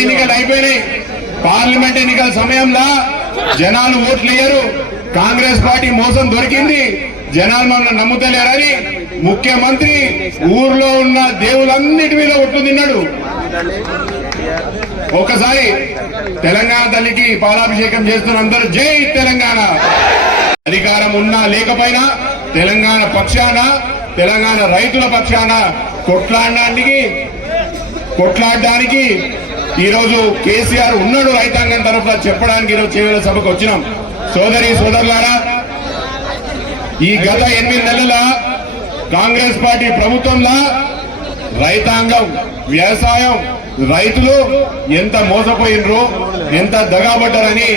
ఎన్నికలు అయిపోయినాయి. పార్లమెంట్ ఎన్నికల సమయంలో జనాలు ఓట్లు వేయరు. కాంగ్రెస్ పార్టీ మోసం దొరికింది, జనాలు మనం నమ్ముతలేరని ముఖ్యమంత్రి ఊర్లో ఉన్న దేవులన్నిటి మీద ఒట్లు తిన్నాడు. ఒకసారి తెలంగాణ తల్లికి పాలాభిషేకం చేస్తున్న అందరూ జై తెలంగాణ. అధికారం ఉన్నా లేకపోయినా తెలంగాణ పక్షాన, తెలంగాణ రైతుల పక్షాన కొట్లాడడానికి ఈరోజు కేసీఆర్ ఉన్నాడు. రైతాంగం తరఫున చెప్పడానికి ఈరోజు చేవెళ్ల సభకు వచ్చినాం. సోదరి సోదరులారా, ఈ గత 8 నెలల కాంగ్రెస్ పార్టీ ప్రభుత్వంలో రైతాంగం, వ్యవసాయం, రైతులు ఎంత మోసపోయినరు, ఎంత దగాబడ్డారని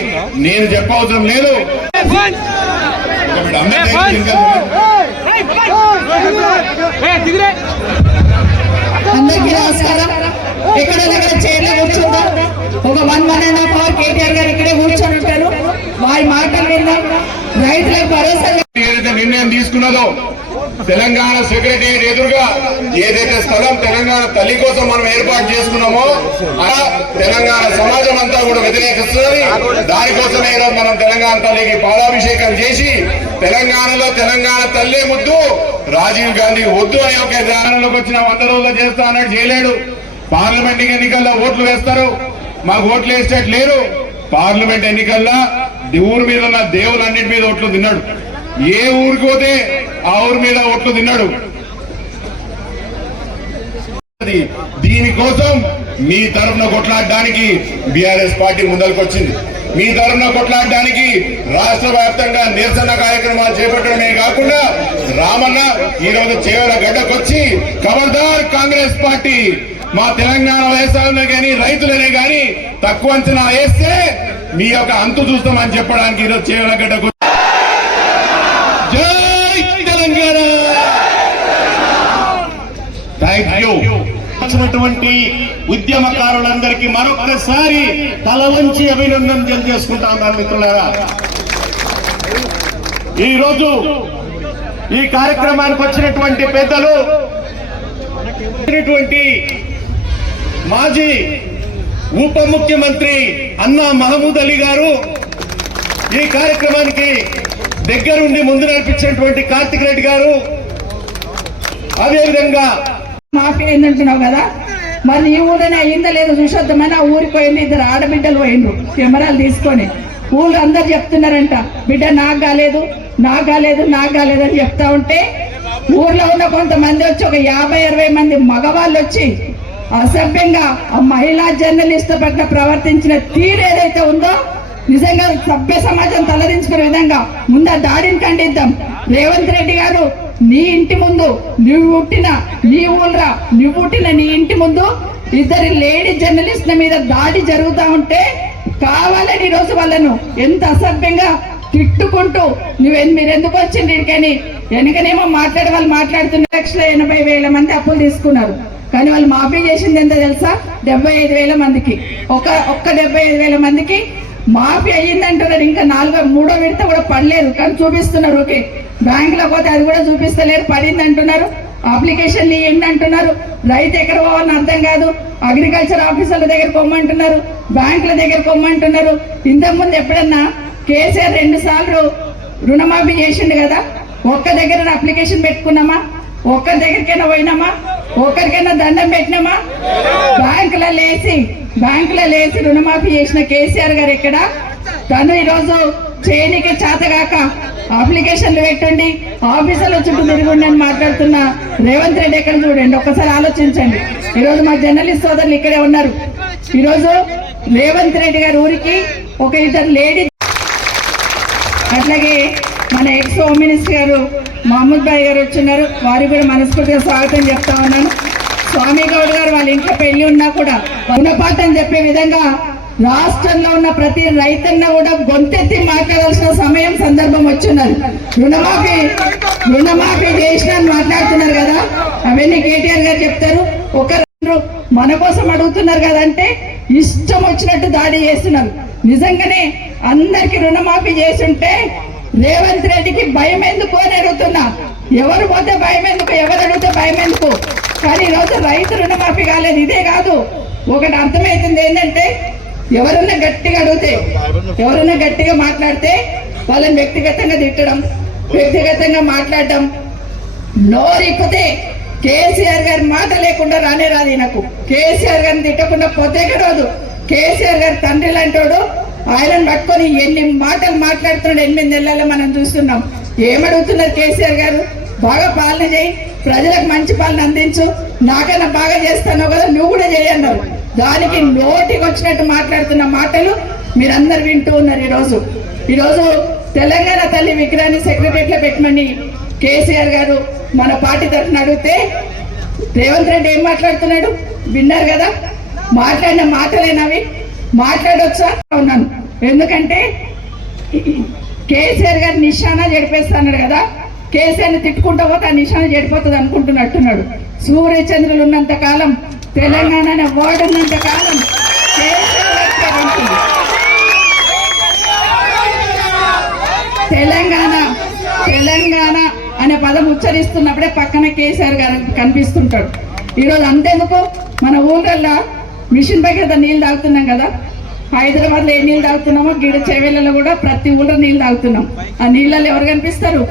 నేను చెప్పవసరం లేదు. అందరికీ నమస్కారం. ఎక్కడ చైర్లో కూర్చుంటాం. ఒక 1.5 hour కేటీఆర్ గారు ఇక్కడే కూర్చొని ఉంటారు. వారి మాటలు విన్నాం. రైతులకు భరోసా ఏదైతే నిర్ణయం తీసుకున్నదో, తెలంగాణ సెక్రటేరియట్ ఎదురుగా ఏదైతే స్థలం తెలంగాణ తల్లి కోసం మనం ఏర్పాటు చేసుకున్నామో తెలంగాణ సమాజం అంతా కూడా వ్యతిరేకిస్తున్నది. దానికోసమే మనం తెలంగాణ తల్లికి పాలాభిషేకం చేసి తెలంగాణలో తెలంగాణ తల్లే ముద్దు, రాజీవ్ గాంధీ వద్దు అనే ఒక నిర్ధారణలోకి వచ్చిన 100 రోజులు చేస్తా అన్నట్టు చేయలేడు. పార్లమెంట్ ఎన్నికల్లో ఓట్లు వేస్తారు, మాకు ఓట్లు వేసేటట్టు లేరు. పార్లమెంట్ ఎన్నికల్లో ఊరి మీద ఉన్న దేవులన్నిటి మీద ఓట్లు తిన్నాడు. ఏ ఊరికి పోతే ఆ ఊరి మీద ఓట్లు తిన్నాడు. దీనికోసం మీ తరఫున కొట్లాడడానికి బీఆర్ఎస్ పార్టీ ముందరికొచ్చింది. మీ తరఫున కొట్లాడడానికి రాష్ట్ర వ్యాప్తంగా నిరసన కార్యక్రమాలు చేపట్టడమే కాకుండా రామన్న ఈరోజు చేవెళ్ల గడ్డకొచ్చి ఖబర్దార్ కాంగ్రెస్ పార్టీ మా తెలంగాణ వ్యవసాయంలో కానీ రైతులనే కానీ తక్కువ అంచనా వేస్తే మీ యొక్క అంతు చూస్తామని చెప్పడానికి ఈరోజు చేవెళ్ల గడ్డకు వచ్చినటువంటి ఉద్యమకారులందరికీ మరొక్కసారి తల వంచి అభినందన తెలియజేసుకుంటా ఉన్నాను. మిత్రులారా, ఈరోజు ఈ కార్యక్రమానికి వచ్చినటువంటి పెద్దలు, మాజీ ఉప ముఖ్యమంత్రి అన్నా మహమూద్ అలీ గారు, ఈ కార్యక్రమానికి దగ్గరుండి ముందు నడిపించినటువంటి కార్తిక్ రెడ్డి గారు, అదేవిధంగా మాఫీ అయిందంటున్నావు కదా, మరి ఈ ఊళ్ళోనే అయిందా లేదో చూసొద్దామని ఆ ఊరికి పోయింది. 2 ఆడబిడ్డలు పోయిండ్రు కెమెరాలు తీసుకొని. ఊళ్ళో అందరు చెప్తున్నారంట, బిడ్డ నాకు కాలేదు అని చెప్తా ఉంటే ఊర్లో ఉన్న కొంతమంది వచ్చి ఒక 50-60 మంది మగవాళ్ళు వచ్చి అసభ్యంగా ఆ మహిళా జర్నలిస్ట్ పట్ల ప్రవర్తించిన తీరు ఏదైతే ఉందో నిజంగా సభ్య సమాజం తలదించుకునే విధంగా ముందు ఆ దాడిని ఖండిద్దాం. రేవంత్ రెడ్డి గారు, నీ ఇంటి ముందు నువ్వు పుట్టిన నీ ఇంటి ముందు 2 లేడీ జర్నలిస్టుల మీద దాడి జరుగుతా ఉంటే కావాలని ఈరోజు వాళ్ళను ఎంత అసభ్యంగా తిట్టుకుంటూ మీరు ఎందుకు వచ్చింది కానీ వెనుకనేమో వాళ్ళు మాట్లాడుతున్న 1,80,000 మంది అప్పులు తీసుకున్నారు. కానీ వాళ్ళు మాఫీ చేసింది ఎంత తెలుసా? 75,000 మందికి. ఒక్క 75,000 మందికి మాఫీ అయ్యిందంటున్నారు. ఇంకా 3వ విడత కూడా పడలేదు కానీ చూపిస్తున్నారు. ఓకే, బ్యాంకులో పోతే అది కూడా చూపిస్తలేరు, పడింది అంటున్నారు. అప్లికేషన్లు ఇవ్వండి అంటున్నారు. రైతు ఎక్కడ పోవాలని అర్థం కాదు. అగ్రికల్చర్ ఆఫీసర్ల దగ్గర పొమ్మంటున్నారు, బ్యాంకుల దగ్గర పొమ్మంటున్నారు. ఇంతకుముందు ఎప్పుడన్నా కేసీఆర్ 2 సార్లు రుణమాఫీ చేసిండు కదా, ఒక్క దగ్గర అప్లికేషన్ పెట్టుకున్నామా? ఒక్కరి దగ్గరికైనా పోయినామా? ఒక్కరికైనా దండం పెట్టినామా? బ్యాంకులో లేసి రుణమాఫీ చేసిన కేసీఆర్ గారు ఎక్కడ? తను ఈరోజు చేయనికి చేతగాక అప్లికేషన్లు పెట్టండి, ఆఫీసుల చుట్టూ తిరుగుండి అని మాట్లాడుతున్న రేవంత్ రెడ్డి ఎక్కడ చూడండి, ఒక్కసారి ఆలోచించండి. ఈరోజు మా జర్నలిస్ట్ సోదరులు ఇక్కడే ఉన్నారు. ఈరోజు రేవంత్ రెడ్డి గారి ఊరికి ఒక ఇద్దరు లేడీ, అట్లాగే మన ఎక్స్ హోమ్ మినిస్టర్ గారు మహమ్మద్ భాయ్ గారు వచ్చిన్నారు, వారికి కూడా మనస్ఫూర్తిగా స్వాగతం చెప్తా ఉన్నాను. స్వామి గౌడ్ గారు వాళ్ళ ఇంట్లో పెళ్లి ఉన్నా కూడా గుణపాఠం చెప్పే విధంగా రాష్ట్రంలో ఉన్న ప్రతి రైతన్న కూడా గొంతెత్తి మాట్లాడాల్సిన సమయం సందర్భం వచ్చిన్నది. రుణమాఫీ చేసిన మాట్లాడుతున్నారు కదా, అవన్నీ కేటీఆర్ గారు చెప్తారు. ఒకరు మన కోసం అడుగుతున్నారు కదంటే ఇష్టం వచ్చినట్టు దాడి చేస్తున్నారు. నిజంగానే అందరికి రుణమాఫీ చేసి ఉంటే రేవంత్ రెడ్డికి భయం ఎందుకు అని అడుగుతున్నా. ఎవరు పోతే భయం ఎందుకు, ఎవరు అడిగితే భయం ఎందుకు. కానీ ఈరోజు రైతు రుణమాఫీ కాలేదు. ఇదే కాదు, ఒకటి అర్థమవుతుంది ఏంటంటే ఎవరన్నా గట్టిగా అడిగితే, ఎవరన్నా గట్టిగా మాట్లాడితే వాళ్ళని వ్యక్తిగతంగా తిట్టడం, వ్యక్తిగతంగా మాట్లాడడం, నోరిప్పితే కేసీఆర్ గారి మాట లేకుండా రానే రాదు. నాకు కేసీఆర్ గారిని తిట్టకుండా పోతే రాదు. కేసీఆర్ గారి తండ్రి లాంటోడు, ఆయనను పట్టుకొని ఎన్ని మాటలు మాట్లాడుతున్నాడు 8 నెలల్లో మనం చూస్తున్నాం. ఏమడుగుతున్నారు కేసీఆర్ గారు? బాగా పాలన చేయి, ప్రజలకు మంచి పాలన అందించు, నాకన్నా బాగా చేస్తాను కదా, నువ్వు కూడా చేయన్నారు. దానికి నోటికి వచ్చినట్టు మాట్లాడుతున్న మాటలు మీరందరు వింటూ ఉన్నారు. ఈరోజు తెలంగాణ తల్లి విగ్రహాన్ని సెక్రటరియట్లో పెట్టమని కేసీఆర్ గారు మన పార్టీ తరఫున అడిగితే రేవంత్ రెడ్డి ఏం మాట్లాడుతున్నాడు విన్నారు కదా. మాట్లాడిన మాటలేనవి, మాట్లాడొచ్చా ఉన్నాను. ఎందుకంటే కేసీఆర్ గారు నిశానా చెడిపేస్తాడు కదా, కేసీఆర్ని తిట్టుకుంటా పోతే ఆ నిశానా చెడిపోతుంది అనుకుంటున్నట్టున్నాడు. సూర్యచంద్రులు ఉన్నంత కాలం, తెలంగాణ అనే వర్డ్ ఉన్నంత కాలం తెలంగాణ అనే పదం ఉచ్చరిస్తున్నప్పుడే పక్కన కేసీఆర్ గారు కనిపిస్తుంటాడు. ఈరోజు అంతేందుకు మన ఊళ్ళల్లో మిషన్ భగీరథ నీళ్ళు తాగుతున్నాం కదా, హైదరాబాద్ లో ఏ నీళ్ళు తాగుతున్నామో గిడ చెవేళ్ళలో కూడా ప్రతి ఊళ్ళో నీళ్ళు తాగుతున్నాం. ఆ నీళ్ళల్లో ఎవరు కనిపిస్తారు?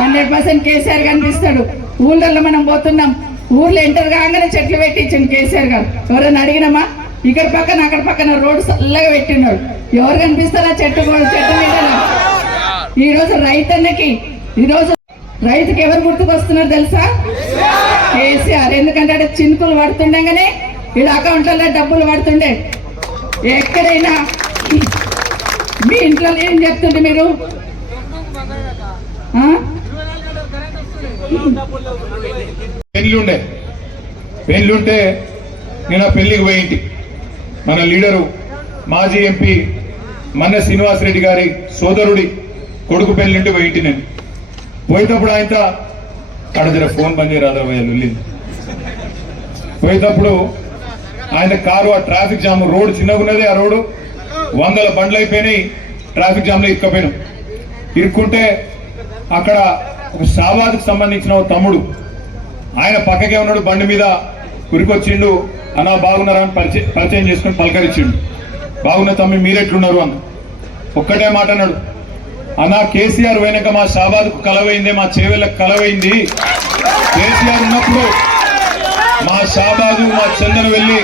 100% కేసీఆర్ కనిపిస్తాడు. ఊళ్ళల్లో మనం పోతున్నాం, ఊర్లో ఎంటర్ కాగానే చెట్లు పెట్టించండి కేసీఆర్ గారు. ఎవరైనా అడిగినామా? ఇక్కడ పక్కన అక్కడ పక్కన రోడ్డు చల్లగా పెట్టినాడు. ఎవరు కనిపిస్తారా? చెట్టు నీళ్ళలో. ఈరోజు రైతన్నకి, ఈరోజు రైతుకి ఎవరు గుర్తుకొస్తున్నారు తెలుసా? కేసీఆర్. ఎందుకంటే అక్కడ చినుకులు పడుతుండగానే వీళ్ళ అకౌంట్లలో డబ్బులు పడుతుండే. ఎక్కడైనా మీ ఇంట్లో ఏం చెప్తుండే మీరు? పెళ్ళుంటే నేను ఆ పెళ్లికి పోయింటి. మన లీడరు మాజీ ఎంపీ మన్న శ్రీనివాసరెడ్డి గారి సోదరుడి కొడుకు పెళ్ళింటి పోయింటి. నేను పోయేటప్పుడు ఆయనతో కడజర ఫోన్ బంద్ చేయరాదు వెళ్ళింది. పోయేటప్పుడు ఆయన కారు ఆ ట్రాఫిక్ జామ్, రోడ్డు చిన్నగా ఉన్నది, ఆ రోడ్డు 100 బండ్లు అయిపోయినాయి. ట్రాఫిక్ జామ్ లో ఇరుక్కపోయినాం. ఇరుక్కుంటే అక్కడ ఒక షాబాద్కు సంబంధించిన ఒక తమ్ముడు, ఆయన పక్కకే ఉన్నాడు, బండి మీద ఉరికొచ్చిండు. అన్నా బాగున్నారా అని పరిచయం చేసుకుని పలకరించిండు. బాగున్న తమ్మి మీరెట్లున్నారు అన్న. ఒక్కటే మాట అన్నాడు, అన్నా కేసీఆర్ పోయినాక మా షాబాద్కు కలవైంది, మా చేవెళ్ళకు కలవైంది. కేసీఆర్ ఉన్నప్పుడు మా షాబాదు, మా చందనవెల్లి,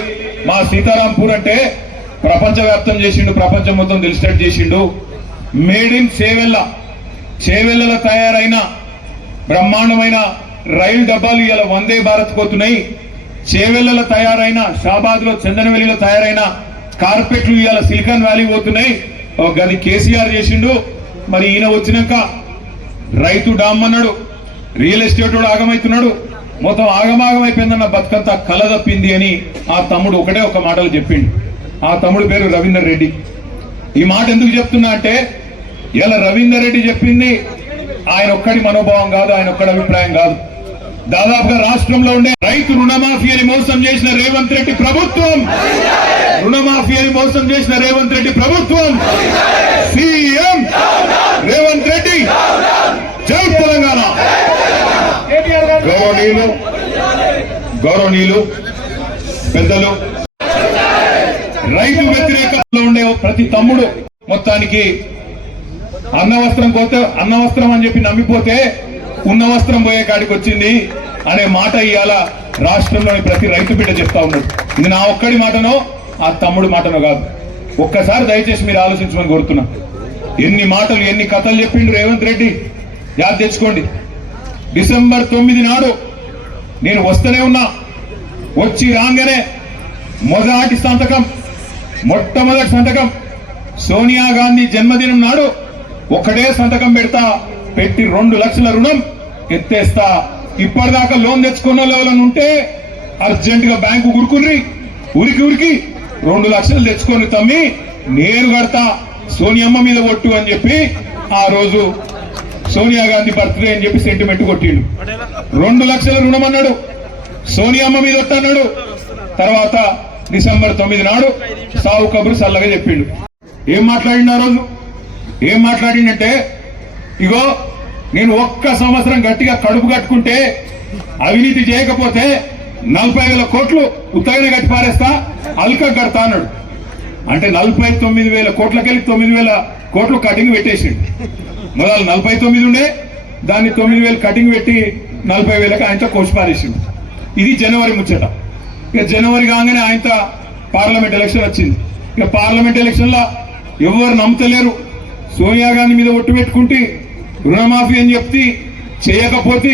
మా సీతారాంపూర్ అంటే ప్రపంచవ్యాప్తం చేసిండు, ప్రపంచం మొత్తం తెలిసేటట్టు చేసిండు. మేడ్ ఇన్ చేవెళ్ళలో తయారైన బ్రహ్మాండమైన రైలు డబ్బాలు ఇలా వందే భారత్ పోతున్నాయి. చేవెళ్ళలో తయారైన, షాబాద్ లో చందనవెల్లిలో తయారైన కార్పెట్లు ఇవాళ సిలికాన్ వ్యాలీ పోతున్నాయి. గది కేసీఆర్ చేసిండు. మరి ఈయన వచ్చినాక రైతు డామ్ అన్నాడు, రియల్ ఎస్టేట్ వాడు ఆగమవుతున్నాడు, మొత్తం ఆగమాగమైపోయిందన్న బతుకంతా కల తప్పింది అని ఆ తమ్ముడు ఒకటే ఒక మాటలు చెప్పిండు. ఆ తమ్ముడు పేరు రవీందర్ రెడ్డి. ఈ మాట ఎందుకు చెప్తున్నా అంటే ఇలా రవీందర్ రెడ్డి చెప్పింది ఆయన ఒక్కడి మనోభావం కాదు, ఆయన ఒక్కడి అభిప్రాయం కాదు. దాదాపుగా రాష్ట్రంలో ఉండే రైతు రుణమాఫీ అని మోసం చేసిన రేవంత్ రెడ్డి ప్రభుత్వం, రుణమాఫీ అని మోసం చేసిన రేవంత్ రెడ్డి ప్రభుత్వం, సీఎం రేవంత్ రెడ్డి, జై తెలంగాణ. గౌరవనీయులు పెద్దలు, రైతు వ్యతిరేకంలో ఉండే ప్రతి తమ్ముడు మొత్తానికి అన్న వస్త్రం అని చెప్పి నమ్మిపోతే ఉన్న వస్త్రం పోయే కాడికి వచ్చింది అనే మాట ఇవాళ రాష్ట్రంలోని ప్రతి రైతు బిడ్డ చెప్తా ఉన్నాడు. ఇది నా ఒక్కడి మాటనో ఆ తమ్ముడు మాటనో కాదు. ఒక్కసారి దయచేసి మీరు ఆలోచించమని కోరుతున్నా. ఎన్ని మాటలు ఎన్ని కథలు చెప్పిండు రేవంత్ రెడ్డి యాద్ తెచ్చుకోండి. డిసెంబర్ 9 నాడు నేను వస్తూనే ఉన్నా, వచ్చి రాగానే మొట్టమొదటి సంతకం సోనియా గాంధీ జన్మదినం నాడు ఒకటే సంతకం పెట్టి 2 లక్షల రుణం ఎత్తేస్తా. ఇప్పటిదాకా లోన్ తెచ్చుకున్న లెవెల్ ఉంటే అర్జెంట్ గా బ్యాంకు ఉరికి 2 లక్షలు తెచ్చుకొని తమ్మి నేను కడతా, సోనియమ్మ మీద ఒట్టు అని చెప్పి ఆ రోజు సోనియా గాంధీ బర్త్డే అని చెప్పి సెంటిమెంట్ కొట్టిండు. 2 లక్షల రుణం అన్నాడు, సోనియమ్మ మీద ఒట్టు అన్నాడు. తర్వాత డిసెంబర్ 9 నాడు సావు కబురు చల్లగా చెప్పిండు. ఏం మాట్లాడిండు ఆ రోజు? ఏం మాట్లాడిండంటే, ఇగో నేను 1 సంవత్సరం గట్టిగా కడుపు కట్టుకుంటే అవినీతి చేయకపోతే 40,000 కోట్లు ఉత్తగానే కట్టి పారేస్తా, అల్క కడతా అన్నాడు. అంటే 49,000 కోట్లకెళ్ళి 9,000 కోట్లు కటింగ్ పెట్టేసిండు. మొదలు 49 ఉండే, దాన్ని 9,000 కటింగ్ పెట్టి 40,000కి ఆయనతో కోసి పారేసిండు. ఇది జనవరి ముచ్చట. ఇక జనవరి కాగానే ఆయనతో పార్లమెంట్ ఎలక్షన్ వచ్చింది. ఇక పార్లమెంట్ ఎలక్షన్ లా ఎవరు నమ్ముతలేరు. సోనియా గాంధీ మీద ఒట్టు పెట్టుకుంటే రుణమాఫీ అని చెప్తే చేయకపోతే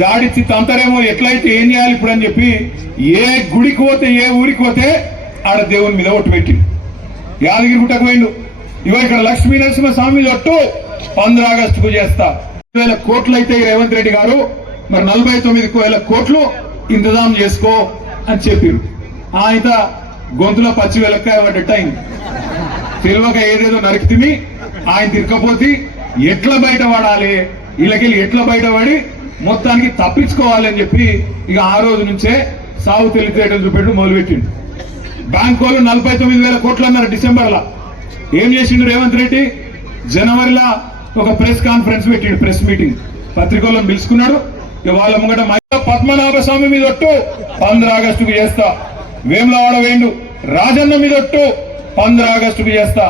జాడిచ్చి తంతరేమో, ఎట్లయితే ఏం చేయాలి ఇప్పుడు అని చెప్పి ఏ గుడికి పోతే ఏ ఊరికి పోతే ఆడ దేవుని మీద ఒట్టు పెట్టిండు. యాదగిరి గుట్టకు పోయిండు. ఇగో ఇక్కడ లక్ష్మీ నరసింహ స్వామి మీద ఒట్టు 15 ఆగస్టుకు చేస్తా. 1,000 కోట్లు అయితే రేవంత్ రెడ్డి గారు మరి 49,000 కోట్లు ఇంతజాం చేసుకో అని చెప్పారు. ఆయన గొంతులో పచ్చి వెలక్కాయ పడ్డట్టు అయింది. తెలివక ఏదేదో నరికితిమి, ఆయన తిరగపోతే ఎట్లా బయటపడాలి, వీళ్ళకెళ్ళి ఎట్లా బయటపడి మొత్తానికి తప్పించుకోవాలి అని చెప్పి ఇక ఆ రోజు నుంచే సాగు తెలివితేటలు చూపెట్టు మొదలుపెట్టిండు. బ్యాంకు వాళ్ళు 49,000 కోట్లు అన్నారు డిసెంబర్లో. ఏం చేసిండు రేవంత్ రెడ్డి? జనవరిలో ఒక ప్రెస్ కాన్ఫరెన్స్ పెట్టిండు, ప్రెస్ మీటింగ్. పత్రికలను పిలుచుకున్నాడు. ఇక వాళ్ళ ముంగట పద్మనాభ స్వామి మీద ఒట్టు 15 ఆగస్టుకు చేస్తా, వేములవాడ వేయండు రాజన్న మీద ఒట్టు 15 ఆగస్టుకు చేస్తా,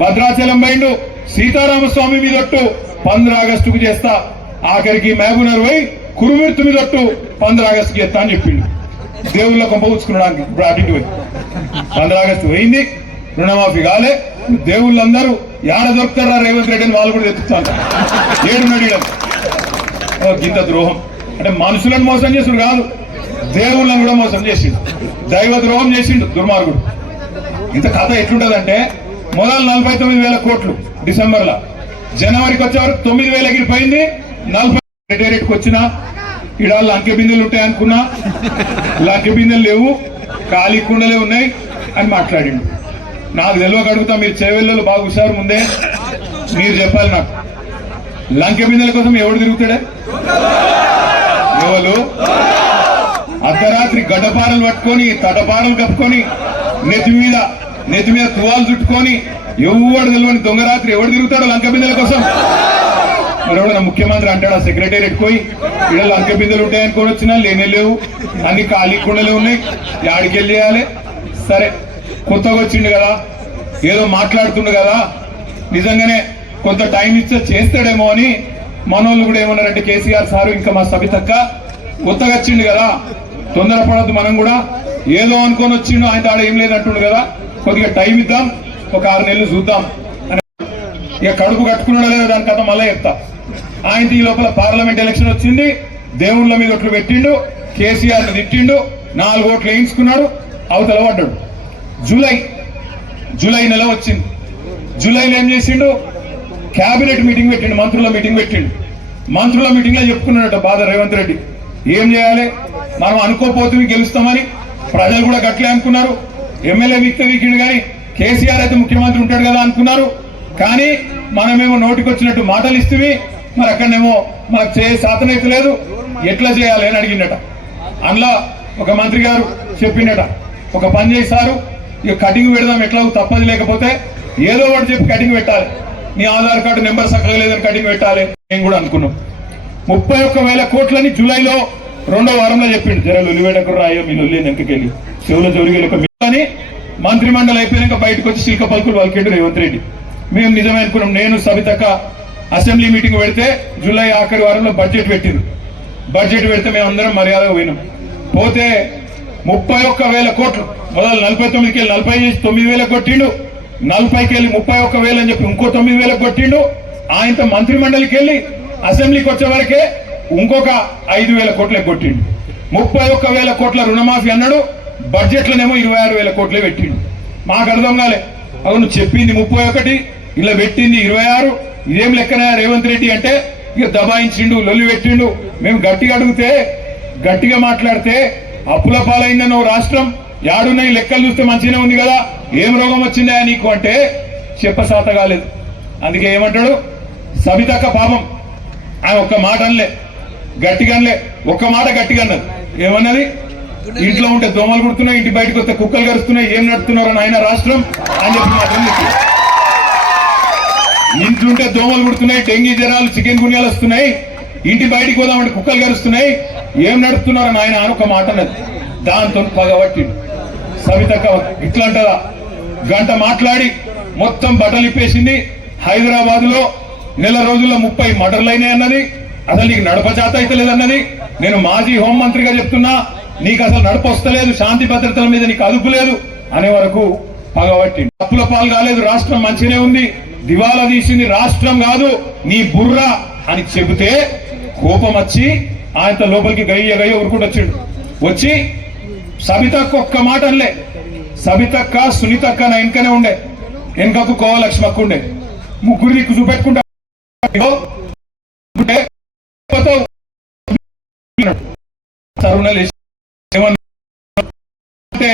భద్రాచలం పోయిండు సీతారామస్వామి మీద ఒట్టు 15 ఆగస్టుకు చేస్తా, ఆఖరికి మహబూబ్నగర్ పోయి కురుమిర్తి మీద ఒట్టు 15 ఆగస్టుకు చేస్తా అని చెప్పిండు. దేవుళ్ళ కొంపవుచ్చుకున్నాడానికి ఇప్పుడు అటు పోయి 15 ఆగస్టు పోయింది, రుణమాఫీ కాలే. దేవుళ్ళందరూ యాడ దొరుకుతారా రేవంత్ రెడ్డి అని వాళ్ళు కూడా తెచ్చుతాను. ఏడున్నాడు గింత ద్రోహం. అంటే మనుషులను మోసం చేసుడు కాదు, దేవుళ్ళని కూడా మోసం చేసిండు, దైవ ద్రోహం చేసిండు దుర్మార్గుడు. ఇంత కథ ఎట్లుంటదంటే, మొదలు 49,000 కోట్లు డిసెంబర్లో, జనవరికి వచ్చే వరకు 9,000 ఎగిరిపోయింది. 40 రిటైరేట్కి వచ్చినా ఇక్కడ లంకె బిందెలు ఉంటాయనుకున్నా, లంకె బిందెలు లేవు, ఖాళీ కుండలే ఉన్నాయి అని మాట్లాడిండు. నాకు తెలియక అడుగుతా, మీరు చేవెళ్ళలో బాగా హుషారు ముందే మీరు చెప్పాలి నాకు. లంకె బిందెల కోసం ఎవడు తిరుగుతాడే? ఎవరు అర్ధరాత్రి గడ్డపారలు పట్టుకొని తటపారలు కప్పుకొని నెత్తి మీద తువాలు చుట్టుకొని ఎవడు తెలియని దొంగ రాత్రి ఎవడు తిరుగుతాడో లంక బిందెల కోసం? మరెవడన్నా ముఖ్యమంత్రి అంటాడా సెక్రటేరియట్ పోయి ఇక్కడ లంక బిందెలు ఉంటాయనుకొని వచ్చినా లేనే లేవు, అన్ని ఖాళీ కుండలే ఉన్నాయి, యాడికి వెళ్ళి చేయాలి? సరే కొత్తగా వచ్చిండు కదా, ఏదో మాట్లాడుతుండు కదా, నిజంగానే కొంత టైం ఇస్తే చేస్తాడేమో అని మనోళ్ళు కూడా ఏమన్నారంటే, కేసీఆర్ సారు ఇంకా మా సబితక్క కొత్తగా వచ్చిండు కదా, తొందరపడద్దు, మనం కూడా ఏదో అనుకొని వచ్చిండు, ఆయన ఆడ ఏం లేదంటుండు కదా, కొద్దిగా టైం ఇద్దాం, ఒక 6 నెలలు చూద్దాం అని. ఇక కడుపు కట్టుకున్నాడో లేదో దాని కథ మళ్ళీ చెప్తా. ఆయన ఈ లోపల పార్లమెంట్ ఎలక్షన్ వచ్చింది, దేవుళ్ళ మీద ఒట్లు పెట్టిండు, కేసీఆర్ తిట్టిండు, 4 ఓట్లు వేయించుకున్నాడు, అవతల పడ్డాడు. జూలై నెల వచ్చింది. జూలైలో ఏం చేసిండు? క్యాబినెట్ మీటింగ్ పెట్టిండు, మంత్రుల మీటింగ్ పెట్టిండు. మంత్రుల మీటింగ్ లో చెప్పుకున్నాడట బాధ రేవంత్ రెడ్డి, ఏం చేయాలి, మనం అనుకోపోతే గెలుస్తామని ప్రజలు కూడా గట్లే అనుకున్నారు. ఎమ్మెల్యే వీక్కిండు కానీ కేసీఆర్ అయితే ముఖ్యమంత్రి ఉంటాడు కదా అనుకున్నారు. కానీ మనమేమో నోటికి వచ్చినట్టు మాటలు ఇస్తే మరి అక్కడనేమో మనకు శాతనైతే లేదు, ఎట్లా చేయాలి అని అడిగిండట. అందులో ఒక మంత్రి గారు చెప్పిండట, ఒక పని చేశారు, ఇక కటింగ్ పెడదాం, ఎట్లా తప్పది, లేకపోతే ఏదో ఒకటి చెప్పి కటింగ్ పెట్టాలి, నీ ఆధార్ కార్డు నెంబర్ సక్కగా లేదని కటింగ్ పెట్టాలి. నేను కూడా అనుకున్నాం. 31,000 కోట్లని జూలైలో 2వ వారంలో చెప్పిండు. జర లొలివేడకు రాయో మీ లొల్లి వెనకకెళ్ళి చెవుల జోలికి మంత్రి మండలి అయిపోయాక బయటకు వచ్చి శిల్క పలుకులు పలికిండు రేవంత్ రెడ్డి. మేము నిజమే అనుకున్నాం. నేను సబితక్క అసెంబ్లీ మీటింగ్ పెడితే జూలై ఆఖరి వారంలో బడ్జెట్ పెట్టింది. బడ్జెట్ పెడితే మేము అందరం మర్యాదగా పోయినాం. పోతే 31,000 కోట్లు మొదలు 49కి 40 చేసి 9,000 కొట్టిండు. 40కి వెళ్ళి 31,000 అని చెప్పి ఇంకో 9,000 కొట్టిండు. ఆయనతో మంత్రి మండలికి వెళ్ళి అసెంబ్లీకి వచ్చే వరకే ఇంకొక 5,000 కోట్లే కొట్టిండు. 31,000 కోట్ల రుణమాఫీ అన్నాడు, బడ్జెట్లోనేమో 26,000 కోట్లే పెట్టిండు. మాకు అర్థం కాలే. అవును చెప్పింది 31, ఇలా పెట్టింది 26, ఇదేం లెక్కన రేవంత్ రెడ్డి అంటే ఇక దబాయించిండు, లొల్లి పెట్టిండు. మేము గట్టిగా అడిగితే, గట్టిగా మాట్లాడితే అప్పుల పాలైందన్న రాష్ట్రం యాడున్నాయి లెక్కలు చూస్తే మంచిగానే ఉంది కదా, ఏం రోగం వచ్చిందా నీకు అంటే చెప్పసాత కాలేదు. అందుకే ఏమంటాడు సబితక్క పాపం, ఆయన ఒక్క మాట అనలే, గట్టిగా అనలే, ఒక్క మాట గట్టిగా అన్నది. ఏమన్నది? ఇంట్లో ఉంటే దోమలు కుడుతున్నాయి, ఇంటి బయటకు వస్తే కుక్కలు కరుస్తున్నాయి, ఏం నడుపుతున్నారు అని ఆయన రాష్ట్రం అని చెప్పి మాత్రం ఇంట్లుంటే దోమలు కుడుతున్నాయి, డెంగీ జ్వరాలు, చికెన్ గున్యాలు వస్తున్నాయి, ఇంటి బయటికి పోదామంటే కుక్కలు కరుస్తున్నాయి, ఏం నడుపుతున్నారని ఆయన ఒక మాట అన్నది. దాంతో పగబట్టి సవితక్క ఇట్లాంటదా గంట మాట్లాడి మొత్తం బట్టలు ఇప్పేసింది. హైదరాబాద్ లో నెల రోజుల్లో 30 మర్డర్లు అయినాయి అన్నది. అసలు నీకు నడపచాత అయితే లేదన్నది. నేను మాజీ హోంమంత్రిగా చెప్తున్నా, నీకు అసలు నడప వస్తలేదు, శాంతి భద్రతల మీద నీకు అదుపు లేదు అనే వరకు పగబట్టి అప్పుల పాలు కాలేదు, రాష్ట్రం మంచిగానే ఉంది, దివాలా తీసింది రాష్ట్రం కాదు నీ బుర్ర అని చెబితే కోపం వచ్చి ఆయనతో లోపలికి గయ్య ఊరుకుంటూ వచ్చాడు. వచ్చి సబితక్క ఒక్క మాట అనలే. సబితక్క సునీతక్క నా వెనకనే ఉండే, వెనకకు కోవలక్ష్మక్క ఉండే, ముగ్గురు నీకు చూపెట్టుకుంటా అంటే